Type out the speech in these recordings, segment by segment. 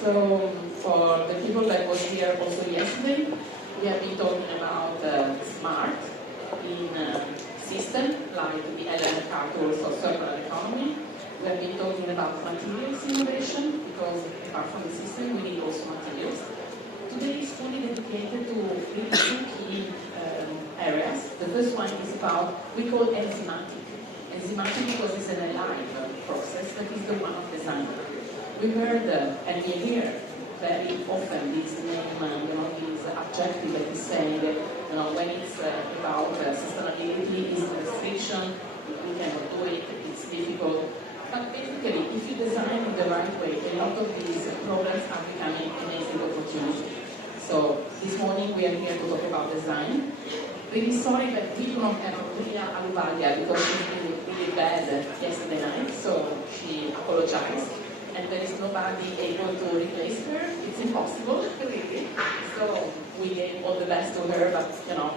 So for the people that was here also yesterday, we have been talking about smart in system, like the element cartels or circular economy. We have been talking about materials innovation, because apart from the system, we need also materials. Today is fully dedicated to really two key areas. The first one is about, we call enzymatic. Enzymatic because it's an alive process, that is the one of design. We heard and we hear very often this name, this adjective that is saying, when it's about sustainability, is restriction, we cannot do it, it's difficult. But basically, if you design it the right way, a lot of these problems are becoming amazing opportunities. So this morning we are here to talk about design. Really sorry that we do not have Priya Aluvalia because she's been really bad yesterday night, so she apologized. And there is nobody able to replace her. It's impossible, really. So we gave all the best to her, but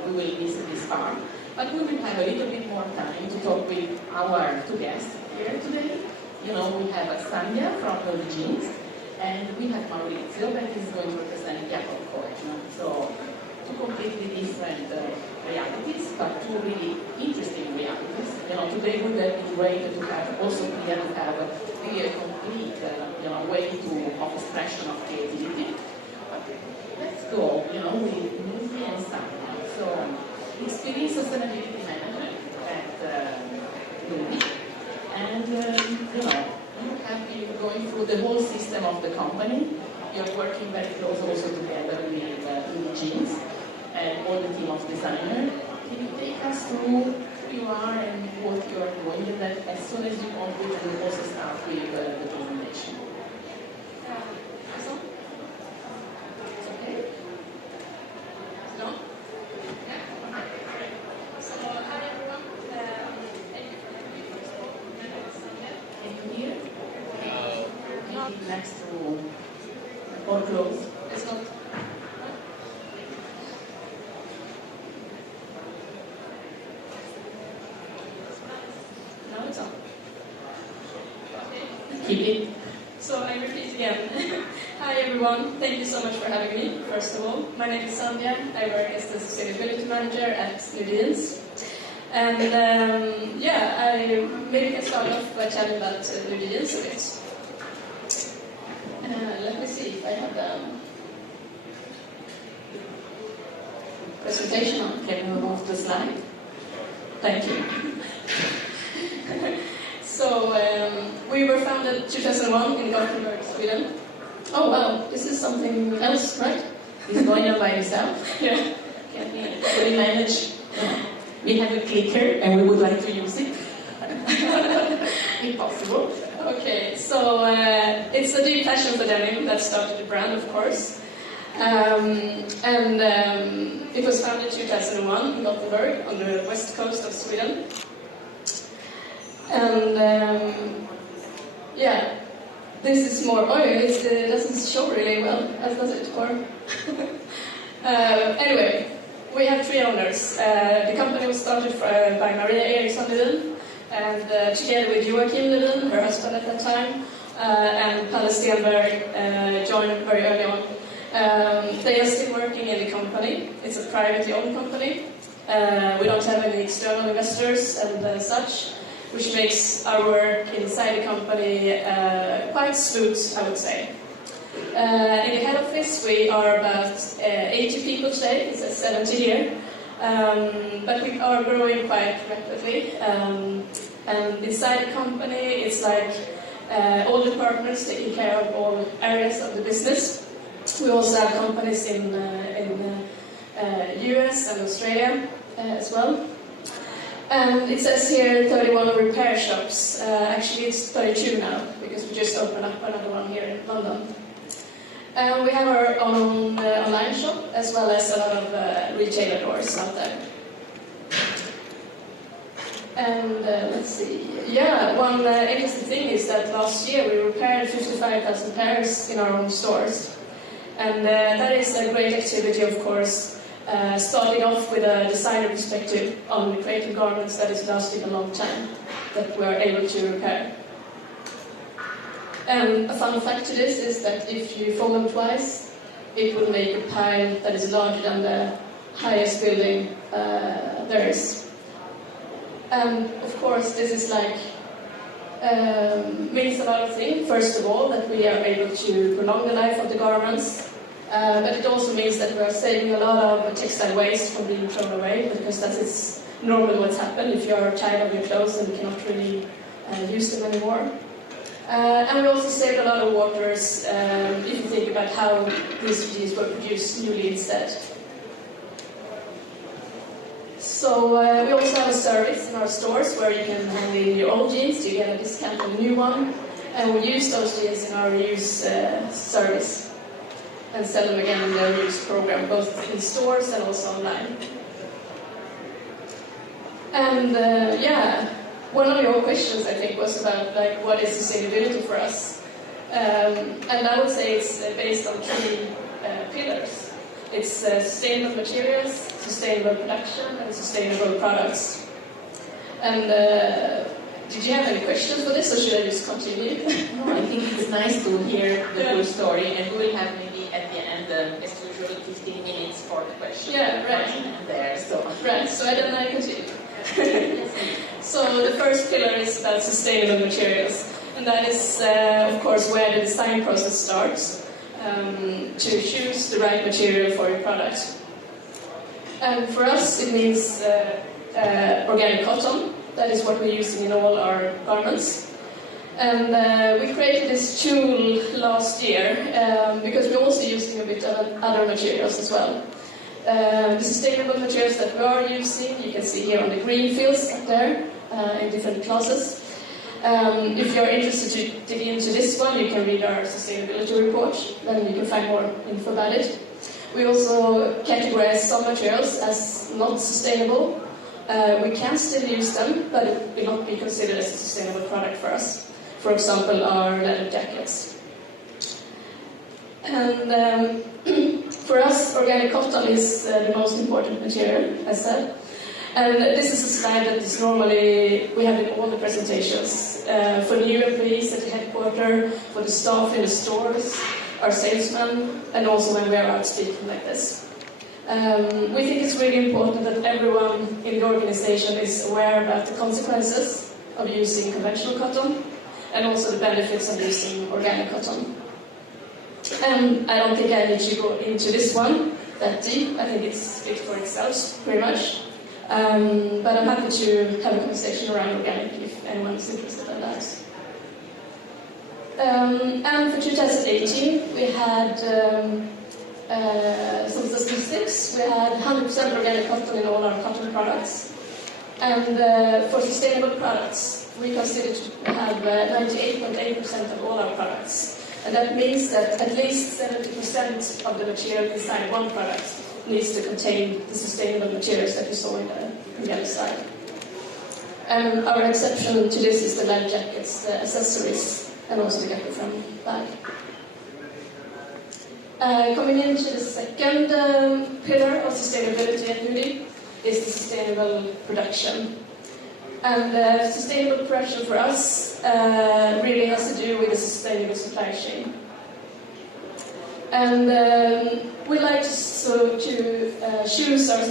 we will miss this part. But we will have a little bit more time to talk with our two guests here today. We have Sandya from Nudie, and we have Maurizio that is going to represent Cohën. So two completely different realities, but two really interesting realities. Today would have been great to have also here to have really a complete way of expression of creativity. But let's go, with Nudie and Sandya. So experience sustainability management at Nudie, and you have been going through the whole system of the company. You're working very close also together with Giusy and all the team of designers. Can you take us through who you are and what you are doing? And then as soon as you want, we will also start with the presentation. It's okay? No? Yeah? So, hi everyone. Thank you for having me. First of all, my name is Sandya. Can you hear? Maybe next to or close. It's not. Now it's on. Okay. Keep it. So I repeat again. Hi everyone, thank you so much for having me, first of all. My name is Sandya, I work as the Sustainability Manager at Nudie. And I maybe can start off by telling about Nudie a bit. Let me see if I have the presentation on. Can you move the slide? Thank you. So, we were founded 2001 in Gothenburg, Sweden. Oh wow, this is something else, right? He's going on by himself. Yeah. Can we manage? We have a clicker and we would like to use it. If possible. Okay, so it's a deep passion for denim that started the brand, of course. It was founded 2001 in Gothenburg on the west coast of Sweden. And this is more. It doesn't show really well, as does it? Or anyway, we have three owners. The company was started by Maria Eriksson, and together with Joakim Levin, her husband at that time, and Palle Stenberg joined very early on. They are still working in the company. It's a privately owned company. We don't have any external investors and such, which makes our work inside the company quite smooth, I would say. In the head office, we are about 80 people today. It's 70 here. But we are growing quite rapidly. And inside the company, it's like all departments taking care of all areas of the business. We also have companies in US and Australia as well. And it says here 31 repair shops. Actually, it's 32 now, because we just opened up another one here in London. We have our own online shop, as well as a lot of retailer doors out there. And let's see. Yeah, one interesting thing is that last year we repaired 55,000 pairs in our own stores. And that is a great activity, of course, starting off with a designer perspective on creating garments that is lasting a long time, that we are able to repair. And a fun fact to this is that if you fold them twice, it will make a pile that is larger than the highest building there is. And of course, this is like means a lot of things. First of all, that we are able to prolong the life of the garments, but it also means that we are saving a lot of textile waste from being thrown away, because that is normally what's happened if you are tired of your clothes and you cannot really use them anymore. And we also saved a lot of waters if you think about how these jeans were produced newly instead. So we also have a service in our stores where you can hand in your old jeans, you get a discount on a new one, and we use those jeans in our reuse service and sell them again in the reuse program, both in stores and also online. And yeah, one of your questions, I think, was about like what is sustainability for us, and I would say it's based on three pillars. It's sustainable materials, sustainable production, and sustainable products. And did you have any questions for this, or should I just continue? No, I think it's nice to hear the full story, and we will have maybe at the end, as usual, 15 minutes for the question. Yeah, right. There, so. Right, so then I continue. So the first pillar is about sustainable materials, and that is, of course, where the design process starts. To choose the right material for your product. And for us, it means organic cotton. That is what we're using in all our garments. And we created this tool last year because we're also using a bit of other materials as well. The sustainable materials that we are using, you can see here on the green fields up there in different classes. If you're interested to dig into this one, you can read our sustainability report, then you can find more info about it. We also categorize some materials as not sustainable. We can still use them, but it will not be considered as a sustainable product for us. For example, our leather jackets. And for us, organic cotton is the most important material, as said. And this is a slide that is normally, we have in all the presentations, for new employees at the headquarters, for the staff in the stores, our salesmen, and also when we are out speaking like this. We think it's really important that everyone in the organization is aware about the consequences of using conventional cotton, and also the benefits of using organic cotton. And I don't think I need to go into this one that deep. I think it speaks for itself, pretty much. But I'm happy to have a conversation around organic if anyone's interested in that. And for 2018, we had some statistics. We had 100% organic cotton in all our cotton products. And for sustainable products, we consider to have 98.8% of all our products. And that means that at least 70% of the material inside one product needs to contain the sustainable materials that you saw in the other side. And our exception to this is the leather jackets, the accessories, and also the jacket from bag. Coming into the second pillar of sustainability at Nudie is the sustainable production. And sustainable production for us really has to do with the sustainable supply chain. And we like to choose our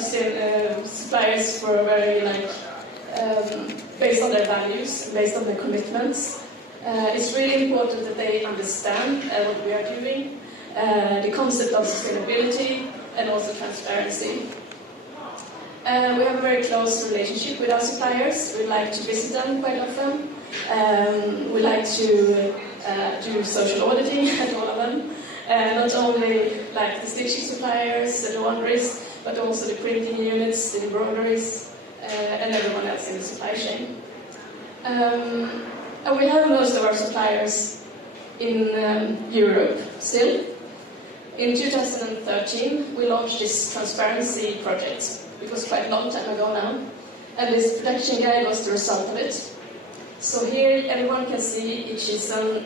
suppliers for a very based on their values, based on their commitments. It's really important that they understand what we are doing, the concept of sustainability, and also transparency. We have a very close relationship with our suppliers. We like to visit them quite often. We like to do social auditing at all of them. Not only like the stitching suppliers, the laundries, but also the printing units, the embroideries, and everyone else in the supply chain. And we have most of our suppliers in Europe still. In 2013, we launched this transparency project. It was quite a long time ago now. And this production guide was the result of it. So here everyone can see each season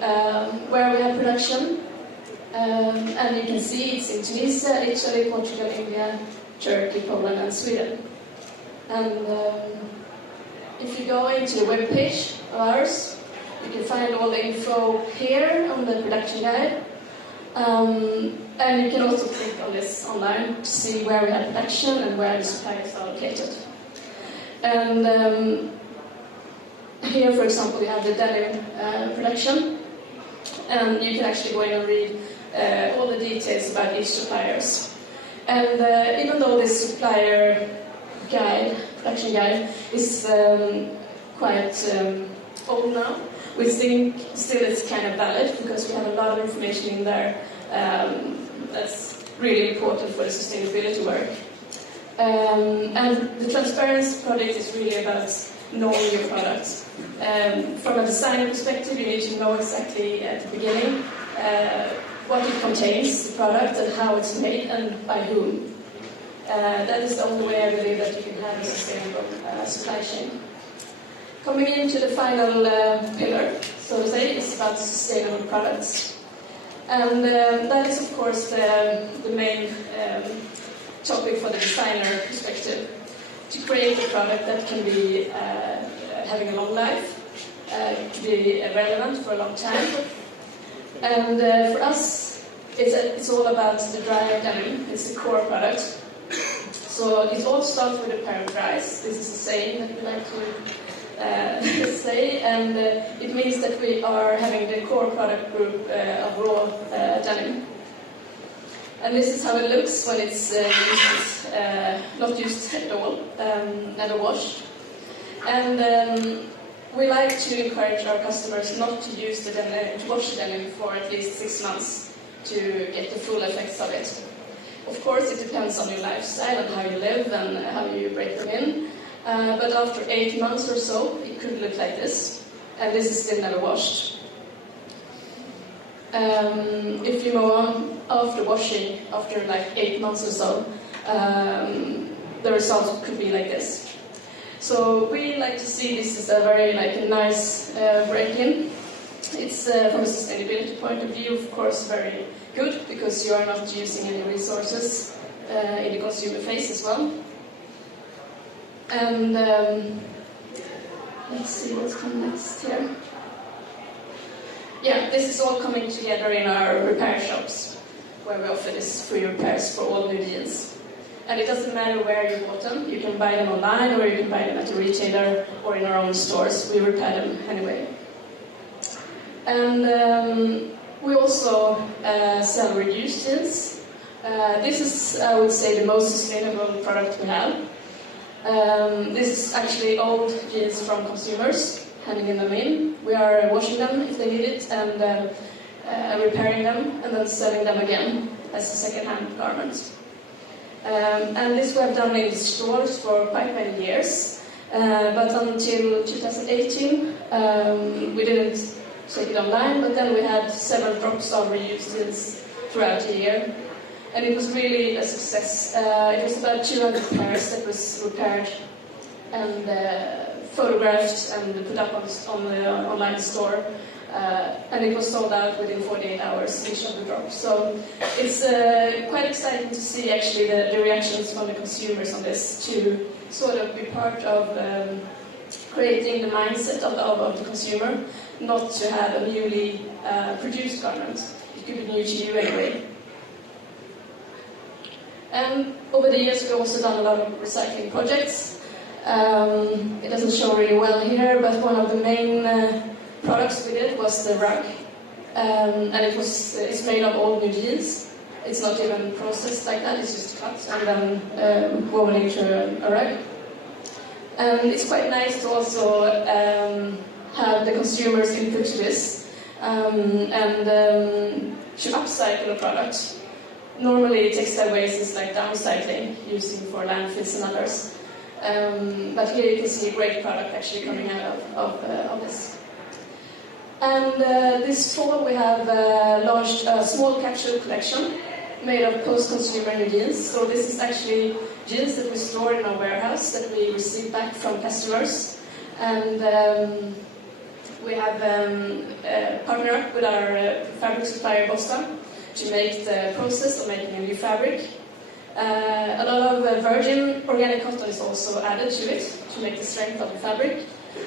where we have production. And you can see it's in Tunisia, Italy, Portugal, India, Turkey, Poland, and Sweden. And if you go into the web page of ours, You can find all the info here on the production guide. And you can also click on this online to see where we have production and where the suppliers are located. And here, for example, we have the Denim production. And you can actually go in and read all the details about each suppliers. And even though this supplier guide, production guide, is quite old now, we think still it's kind of valid because we have a lot of information in there that's really important for the sustainability work. And the Transparency project is really about knowing your product. From a designer perspective, you need to know exactly at the beginning what it contains, the product, and how it's made, and by whom. That is the only way I believe that you can have a sustainable supply chain. Coming into the final pillar, so to say, is about sustainable products. And that is, of course, the main topic for the designer perspective. To create a product that can be having a long life, be relevant for a long time. And for us, it's all about the dry denim. It's the core product. So it all starts with a pair of dries. This is a saying that we like to say, and it means that we are having the core product group of raw denim. And this is how it looks when it's used, not used at all, never washed. And we like to encourage our customers not to use the denim, to wash the denim for at least 6 months to get the full effects of it. Of course, it depends on your lifestyle and how you live and how you break them in. But after 8 months or so, it could look like this. And this is still never washed. If you go on after washing, after like 8 months or so, the result could be like this. So we like to see this as a very nice break-in. It's from a sustainability point of view, of course, very good because you are not using any resources in the consumer phase as well. And let's see what's coming next here. Yeah, this is all coming together in our repair shops, where we offer this free repairs for all new jeans. And it doesn't matter where you bought them. You can buy them online, or you can buy them at a retailer, or in our own stores. We repair them anyway. And we also sell reduced jeans. This is, I would say, the most sustainable product we have. This is actually old jeans from consumers, handing them in. We are washing them if they need it, and repairing them, and then selling them again as a second-hand garment. And this we have done in stores for quite many years, but until 2018 we didn't take it online, but then we had several drops of reused jeans throughout the year. And it was really a success. It was about 200 pairs that was repaired and photographed and put up on the online store. And it was sold out within 48 hours, each of the drops. So it's quite exciting to see actually the reactions from the consumers on this, to sort of be part of creating the mindset of the consumer, not to have a newly produced garment. It could be new to you anyway. And over the years, we've also done a lot of recycling projects. It doesn't show really well here, but one of the main products we did was the rug. And it's made of old new jeans. It's not even processed like that, it's just cut and then woven into a rug. And it's quite nice to also have the consumers input to this and to upcycle a product. Normally, textile waste is like downcycling, using for landfills and others. But here you can see a great product actually coming out of this. And this fall we have launched a small capsule collection made of post-consumer new jeans. So this is actually jeans that we store in our warehouse that we receive back from customers. And we have partnered up with our fabric supplier Boston to make the process of making a new fabric. A lot of virgin organic cotton is also added to it to make the strength of the fabric.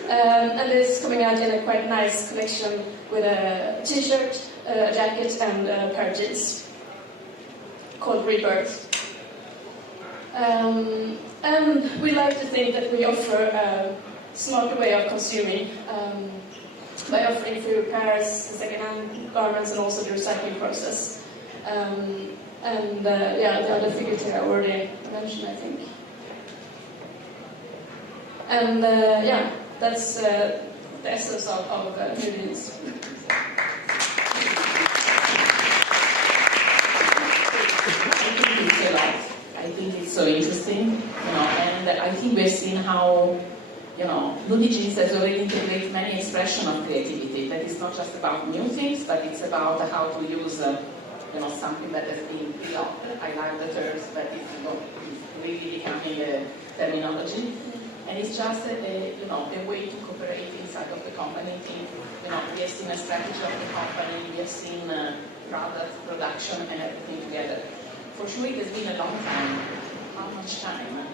And it's coming out in a quite nice collection with a t-shirt, a jacket, and a pair of jeans called Rebirth. And we like to think that we offer a smarter way of consuming by offering free repairs, second-hand garments, and also the recycling process. Yeah, the other figures here I already mentioned, I think. And yeah, that's the essence of Nudies. I think it's so interesting, and I think we've seen how, Nudie jeans has already integrated many expressions of creativity. That is not just about new things, but it's about how to use, something that has been developed. I like the terms, but it's really becoming a terminology. And it's just a way to cooperate inside of the company. We have seen a strategy of the company, we have seen product, production, and everything together. For sure, it has been a long time. How much time,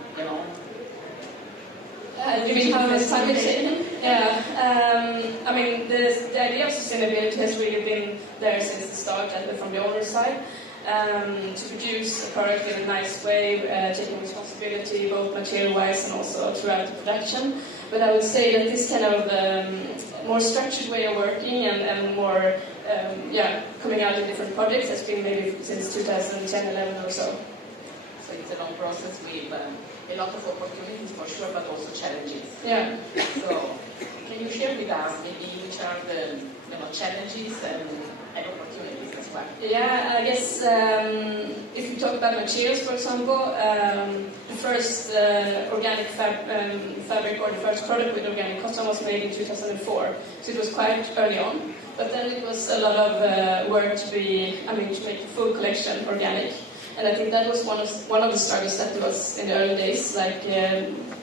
you mean how much time it's taken? Yeah. I mean, the idea of sustainability has really been there since the start, from the owner's side. To produce a product in a nice way, taking responsibility both material-wise and also throughout the production. But I would say that this kind of more structured way of working and more, coming out in different projects has been maybe since 2010-11 or so. So it's a long process with a lot of opportunities for sure, but also challenges. Yeah. So can you share with us maybe which are the challenges and opportunities as well? Yeah, I guess if we talk about materials, for example, the first organic fabric or the first product with organic cotton was made in 2004, so it was quite early on. But then it was a lot of work to make the full collection organic. And I think that was one of the struggles that was in the early days, like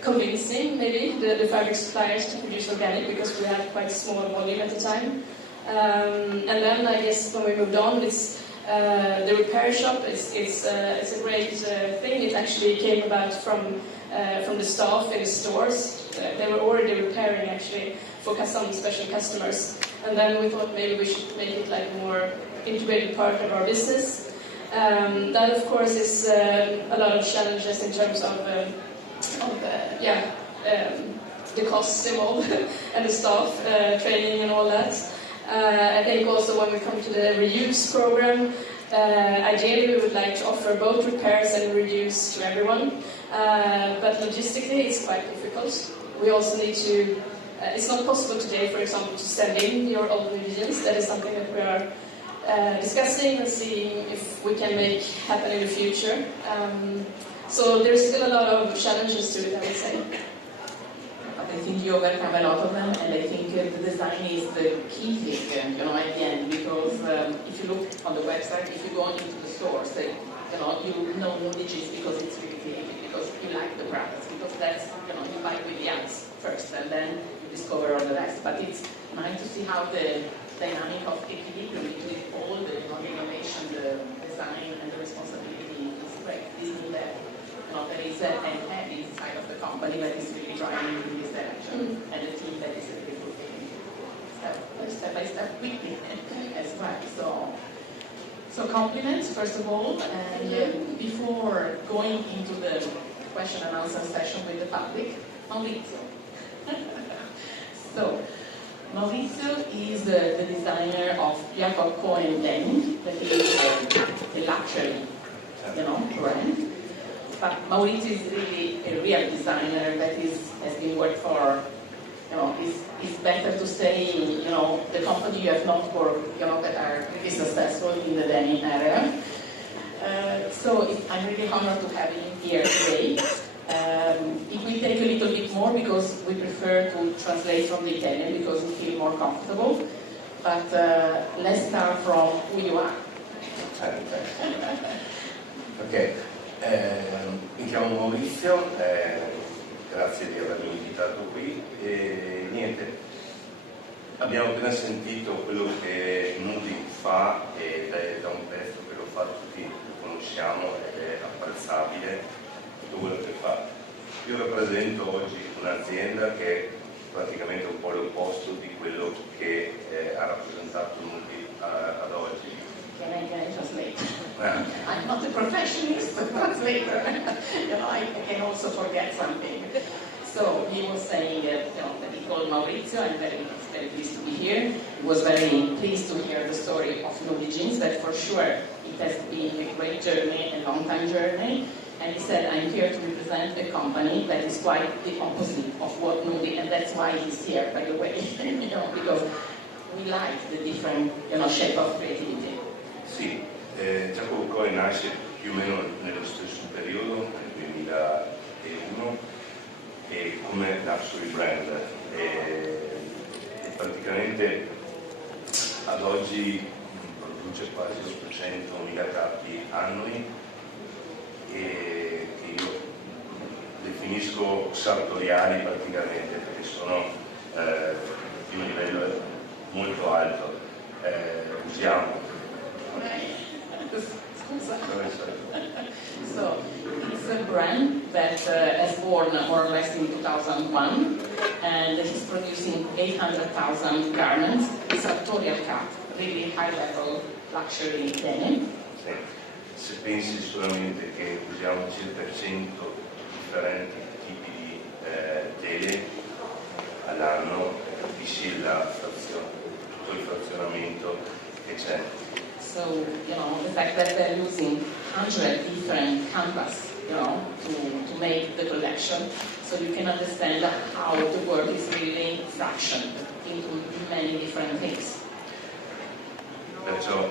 convincing maybe the fabric suppliers to produce organic because we had quite small volume at the time. And then I guess when we moved on, it's the repair shop. It's a great thing. It actually came about from the staff in the stores. They were already repairing actually for some special customers. And then we thought maybe we should make it like more integrated part of our business. That of course is a lot of challenges in terms of the costs involved and the staff training and all that. I think also when we come to the reuse program, ideally we would like to offer both repairs and reuse to everyone, but logistically it's quite difficult. We also need to, it's not possible today, for example, to send in your old ingredients. That is something that we are discussing and seeing if we can make happen in the future. So there's still a lot of challenges to it, I would say. But I think you overcome a lot of them, and I think the design is the key thing, at the end, because if you look on the website, if you go into the stores, you know Nudie because it's really creative, because you like the products, because that's, you buy with the ads first, and then you discover all the rest. But it's nice to see how the dynamic of equilibrium between all the innovation, the design, and the responsibility is great. Isn't that there is an head inside of the company that is really driving in this direction, and a team that is a really good thing, step by step, quickly as well. So compliments first of all, and before going into the question and answer session with the public, Maurizio. So Maurizio is the designer of Cohën Denim, that is a luxury, brand. But Maurizio is really a real designer that has been worked for, it's better to stay in, the company you have known for, that are really successful in the denim area. So I'm really honored to have him here today. It will take a little bit more because we prefer to translate from the Italian because we feel more comfortable. But let's start from who you are. Ok, mi chiamo Maurizio, grazie di avermi invitato qui e niente, abbiamo appena sentito quello che Nudie fa ed è da un pezzo che lo fa, tutti lo conosciamo ed è apprezzabile tutto quello che fa. Io rappresento oggi un'azienda che praticamente un po' l'opposto di quello che ha rappresentato Nudie ad oggi. Can I translate? I'm not a professionist translator. I can also forget something. So he was saying that he called Maurizio. I'm very pleased to be here. He was very pleased to hear the story of Nudie jeans. That for sure it has been a great journey, a long time journey. And he said, I'm here to represent a company that is quite the opposite of what Nudie, and that's why he's here, by the way, because we like the different shape of creativity. Sì, Cohën nasce più o meno nello stesso periodo, nel 2001, e come luxury brand. E praticamente ad oggi produce quasi 800.000 capi annui, e che io definisco sartoriali praticamente, perché sono di un livello molto alto. Usiamo So it's a brand that has born more or less in 2001, and he's producing 800,000 garments, sartorial cut, really high-level luxury denim. Sì. Se pensi solamente che usiamo circa 100 differenti tipi di tele all'anno, capisci tutto il frazionamento che c'è. So, the fact that they're using 100 different canvas, to make the collection, so you can understand how the work is really fractioned into many different things. Perciò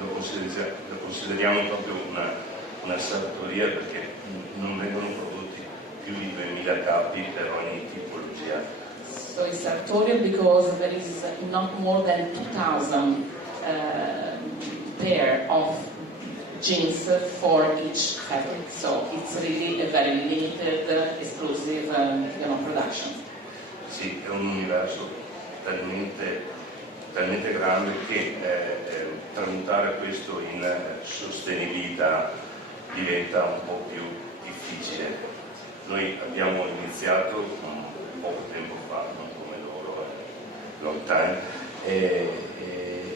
lo consideriamo proprio una sartoria, perché non vengono prodotti più di 2000 capi per ogni tipologia. So it's sartorial because there is not more than 2,000 pair of jeans for each fabric. So it's really a very limited, exclusive, production. Sì, è un universo talmente grande che tramutare questo in sostenibilità diventa un po' più difficile. Noi abbiamo iniziato poco tempo fa, non come loro, long time, e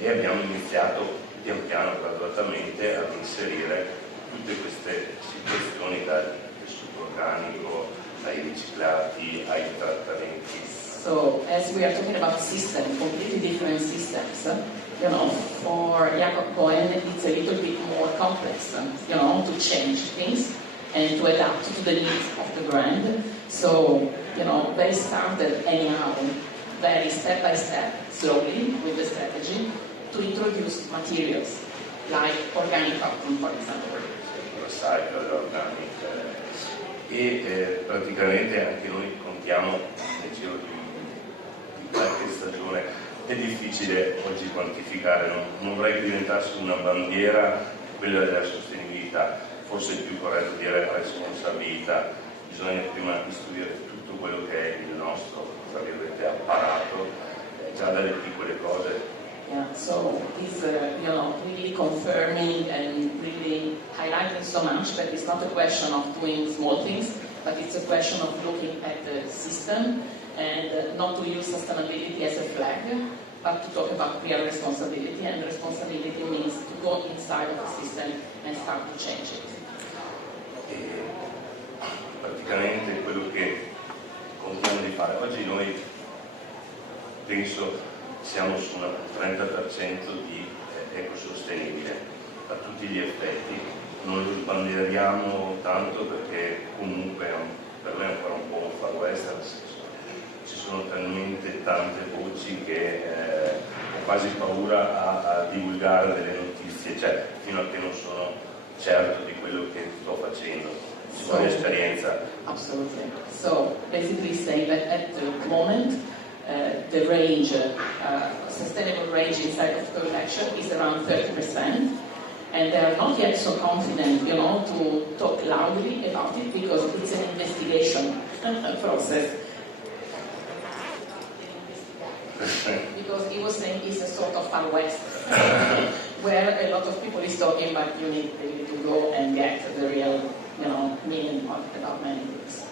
abbiamo iniziato pian piano, gradualmente, ad inserire tutte queste situazioni, dal tessuto organico ai riciclati, ai trattamenti. So, as we are talking about systems, completely different systems, for Jacob Cohën, it's a little bit more complex, to change things and to adapt to the needs of the brand. So, they started anyhow, very step by step, slowly, with the strategy, to introduce materials, like organic cotton, for example. Recycle, organic, e praticamente anche noi contiamo nel giro di qualche stagione. È difficile oggi quantificare, non vorrei che diventasse una bandiera quella della sostenibilità, forse è più corretto dire responsabilità. Bisogna prima istruire tutto quello che è il nostro, tra virgolette, apparato, già dalle piccole cose. Yeah, so it's really confirming and really highlighting so much that it's not a question of doing small things, but it's a question of looking at the system and not to use sustainability as a flag, but to talk about real responsibility, and responsibility means to go inside of the system and start to change it. E praticamente quello che contiamo di fare oggi, noi penso siamo su un 30% di ecosostenibile a tutti gli effetti. Non lo sbandieriamo tanto perché comunque per me è ancora un po' un far west, nel senso ci sono talmente tante voci che ho quasi paura a divulgare delle notizie, cioè fino a che non sono certo di quello che sto facendo. Ci vuole esperienza. Absolutely. So basically saying that at the moment the range, sustainable range inside of the collection is around 30%, and they are not yet so confident, to talk loudly about it because it's an investigation process. Because he was saying it's a sort of Far West, where a lot of people is talking, but you need to go and get the real, meaning about many things.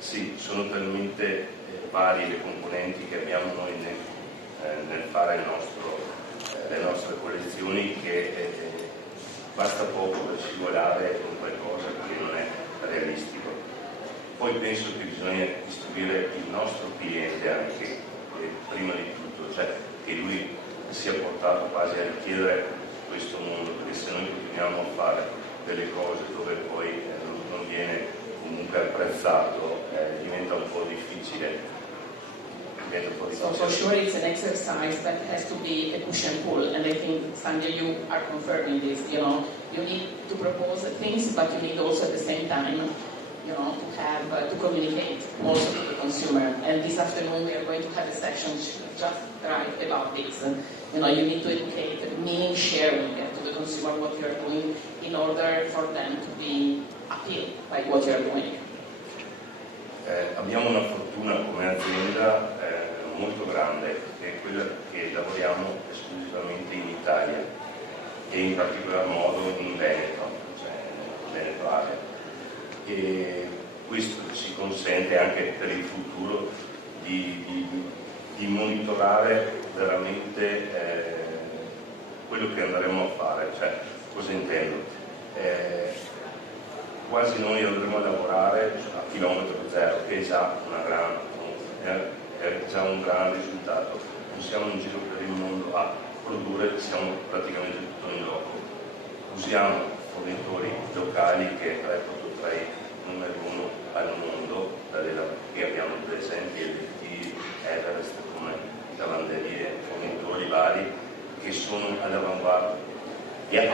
Sì, sono talmente vari le componenti che abbiamo noi nel fare le nostre collezioni, che basta poco per scivolare con qualcosa che non è realistico. Poi penso che bisogna istruire il nostro cliente anche, prima di tutto, cioè che lui sia portato quasi a richiedere questo mondo, perché se noi continuiamo a fare delle cose dove poi non viene comunque apprezzato, diventa un po' difficile. So for sure it's an exercise that has to be a push and pull, and I think, Sandya, you are confirming this. You know, you need to propose things, but you need also at the same time, you know, to have to communicate also to the consumer. And this afternoon we are going to have a section just right about this. You know, you need to educate, meaning sharing to the consumer what you are doing in order for them to be appealed by what you are doing. Abbiamo una fortuna come azienda molto grande, che è quella che lavoriamo esclusivamente in Italia e in particolar modo in Veneto, cioè in Veneto area. E questo ci consente anche per il futuro di monitorare veramente quello che andremo a fare. Cioè, cosa intendo? Quasi noi andremo a lavorare a chilometro zero, che è già un gran risultato. Non siamo in giro per il mondo a produrre, siamo praticamente tutto in loco. Usiamo fornitori locali che reputo tra i numeri uno al mondo, che abbiamo ad esempio LT, Everest, come lavanderie, fornitori vari che sono all'avanguardia. Yeah.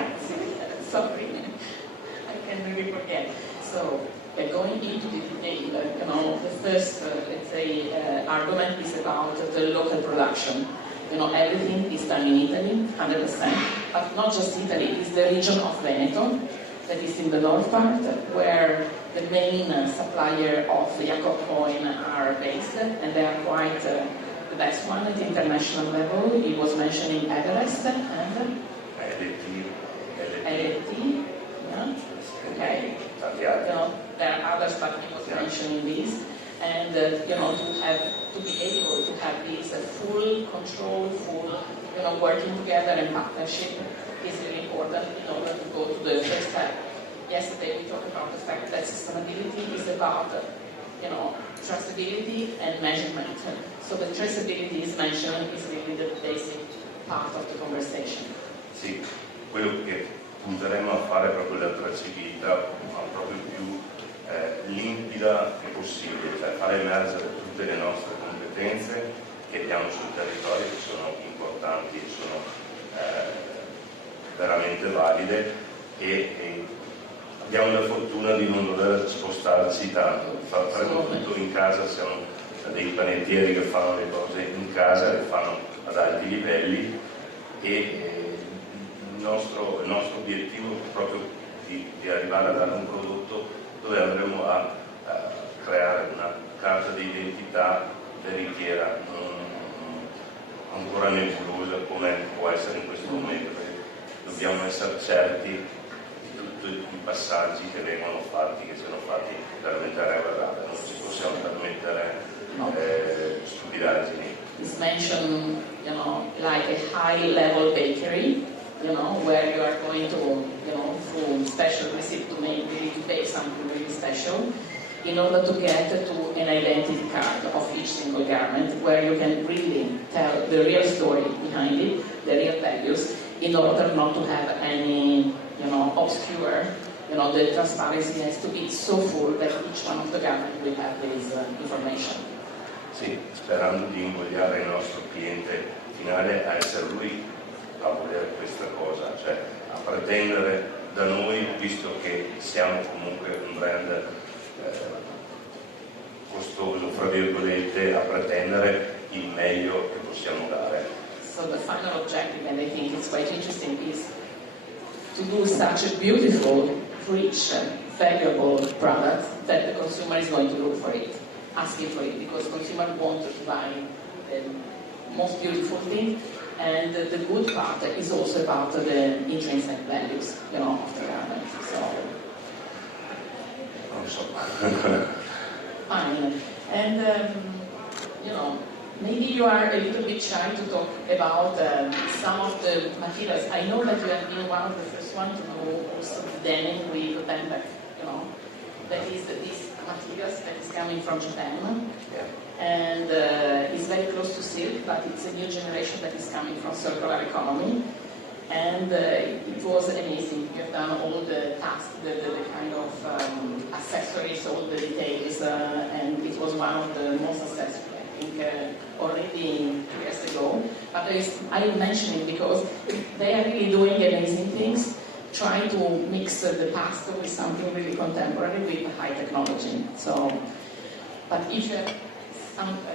Sorry, I can really forget. So, going into the detail, you know, the first, let's say, argument is about the local production. You know, everything is done in Italy, 100%, but not just Italy, it's the region of Veneto, that is in the north part, where the main supplier of Cohën are based, and they are quite the best one at the international level. He was mentioning Everest and LT, yeah, okay. You know, there are others, but he was mentioning these, and you know, to be able to have this full control, you know, working together and partnership is really important in order to go to the first step. Yesterday we talked about the fact that sustainability is about, you know, traceability and measurement. So the traceability is mentioned is really the basic part of the conversation. Sì, quello che punteremo a fare è proprio la tracciabilità, ma proprio più limpida che possibile, cioè fare emergere tutte le nostre competenze che abbiamo sul territorio, che sono importanti e sono veramente valide, e abbiamo la fortuna di non dover spostarci tanto. Faremo tutto in casa, siamo dei panettieri che fanno le cose in casa, le fanno ad alti livelli, e il nostro obiettivo è proprio di arrivare a dare un prodotto dove andremo a creare una carta di identità veritiera, ancora nebulosa come può essere in questo momento, perché dobbiamo essere certi di tutti i passaggi che vengono fatti, che siano fatti veramente a regola, non ci possiamo permettere stupidaggini. It's mentioned, you know, like a high-level bakery, you know, where you are going to, you know, through special recipe to bake something really special, in order to get to an identity card of each single garment, where you can really tell the real story behind it, the real values, in order not to have any, you know, obscure, you know, the transparency has to be so full that each one of the garments will have this information. Sì, sperando di invogliare il nostro cliente finale a essere lui a volere questa cosa, cioè a pretendere da noi, visto che siamo comunque un brand costoso, fra virgolette, a pretendere il meglio che possiamo dare. So the final objective, and I think it's quite interesting, is to do such a beautiful, rich, valuable product that the consumer is going to look for it, asking for it, because consumers want to buy the most beautiful thing, and the good part is also about the intrinsic values, you know, of the garment. So, non so. Fine. And maybe you are a little bit shy to talk about some of the materials. I know that you have been one of the first ones to know also the denim with Bembeck, that is this materials that is coming from Japan. Yeah. And it's very close to silk, but it's a new generation that is coming from circular economy. And it was amazing. You have done all the tasks, the kind of accessories, all the details, and it was one of the most successful, I think, already 2 years ago. But I mention it because they are really doing amazing things, trying to mix the past with something really contemporary with high technology. So, but if you have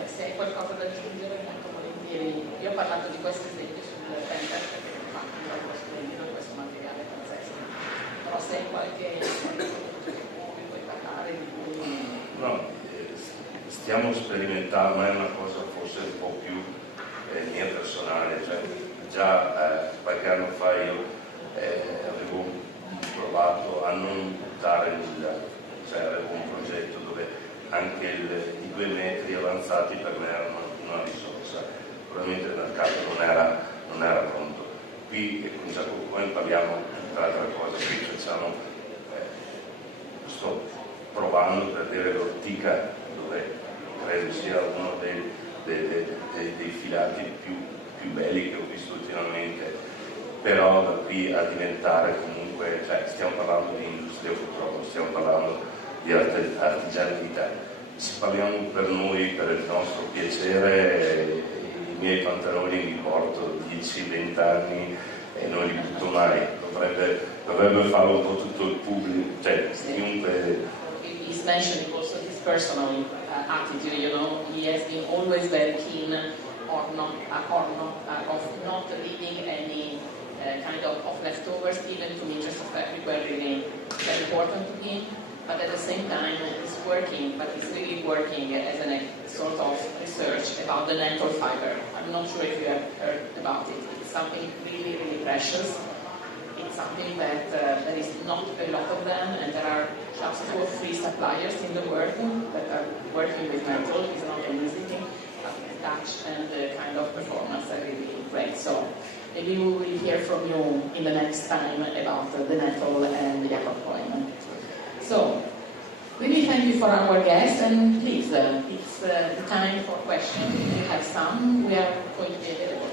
se hai qualcosa da aggiungere, molto volentieri. Io ho parlato di questo esempio sul Penta perché infatti ho costruito questo materiale pazzesco. Però se hai qualche puoi parlare di cui... No, stiamo sperimentando, ma è una cosa forse un po' più mia personale, cioè già qualche anno fa io avevo provato a non buttare nulla, cioè avevo un progetto dove anche i 2 metri avanzati per me erano una risorsa, probabilmente il mercato non era pronto. Qui con Cohën parliamo di un'altra cosa, qui facciamo, sto provando per dire l'ortica, dove credo sia uno dei filati più belli che ho visto ultimamente, però da qui a diventare comunque, cioè stiamo parlando di industria purtroppo, stiamo parlando di artigianalità. Se parliamo per noi, per il nostro piacere, i miei pantaloni mi porto 10-20 anni e non li butto mai. Dovrebbe farlo un po' tutto il pubblico, cioè chiunque. He's mentioning also his personal attitude, he has been always very keen of not leaving any kind of leftovers, even to meters of fabric were really very important to him. But at the same time, he's working, but he's really working as a sort of research about the natural fiber. I'm not sure if you have heard about it. It's something really, really precious. It's something that there is not a lot of them, and there are just 2 or 3 suppliers in the world that are working with metal. It's not an easy thing, but the touch and the kind of performance are really great. So maybe we will hear from you in the next time about the nettle and Cohën. So, really thank you for our guests, and please, it's the time for questions. If you have some, we are going to be available.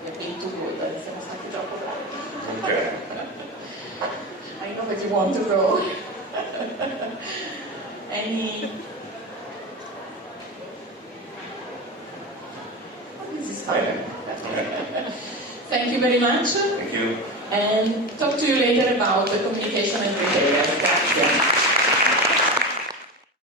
We have been too good, siamo stati troppo bravi. Okay. I know that you want to go. This is fine. Thank you very much. Thank you. And talk to you later about the communication and retail.